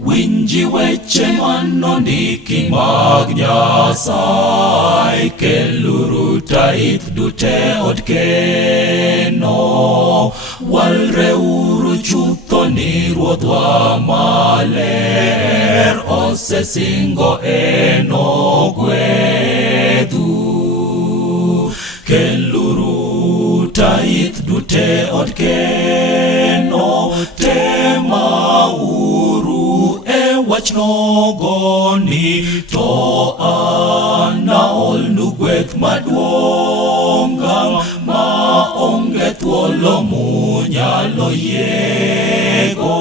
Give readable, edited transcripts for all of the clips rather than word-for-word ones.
Winji weche manondiki mag Nyasaye, keluru taith dute od keno. Walreuru chutho ni Ruodhwa maler, osesingo enogwedhu. Keluru taith dute od keno, temauru wach nogoni, to anaolnu gweth maduonga, ma onge thuolo munyalo yego.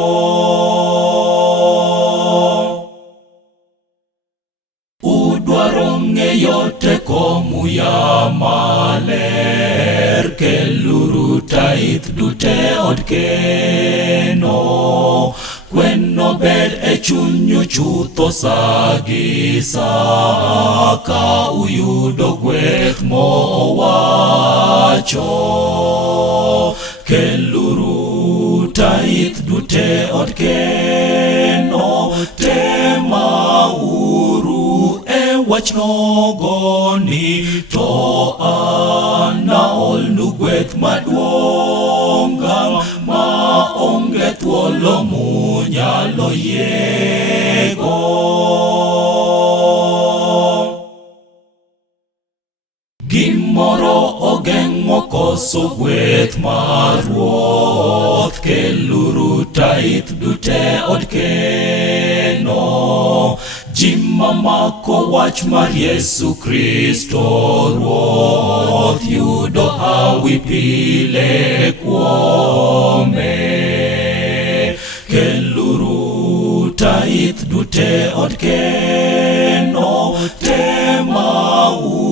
Udwaro ng'eyo teko muya maler, keluru taith dute od keno. Kweno bed e chunyu chutho sa gi sa, ka uyudo gweth mowacho. Keluru taith dute od keno, temauru wach nogoni, to anaolnu gweth maduonga, ma onge thuolo munyalo yego. Gimoro ogeng'o koso gweth mar Ruoth, keluru taith dute od keno. Ji mamako wach mar Yesu Kristo Ruoth, yudo hawi pile kuome. Keluru taith dute od keno, temauru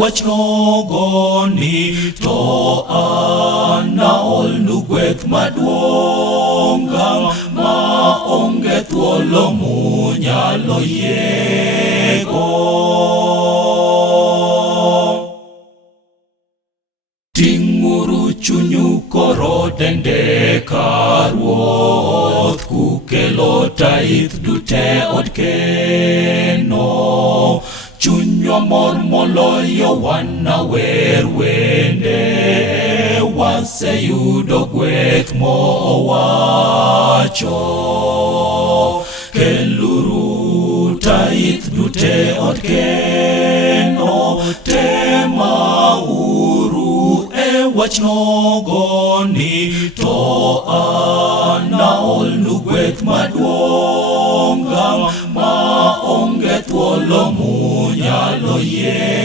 wach nogoni, to anaolnu gweth maduonga, ma onge thuolo munyalo yego. Ting'uru chunyu koro dende ka Ruoth, kukelo taith dute od keno. Chunywa mor moloyo wanawer wende, waseyudo gweth mowacho. Keluru taith dute od keno, temauru wach nogoni, to anaolnu gweth maduonga, ma onge thuolo munyalo yego.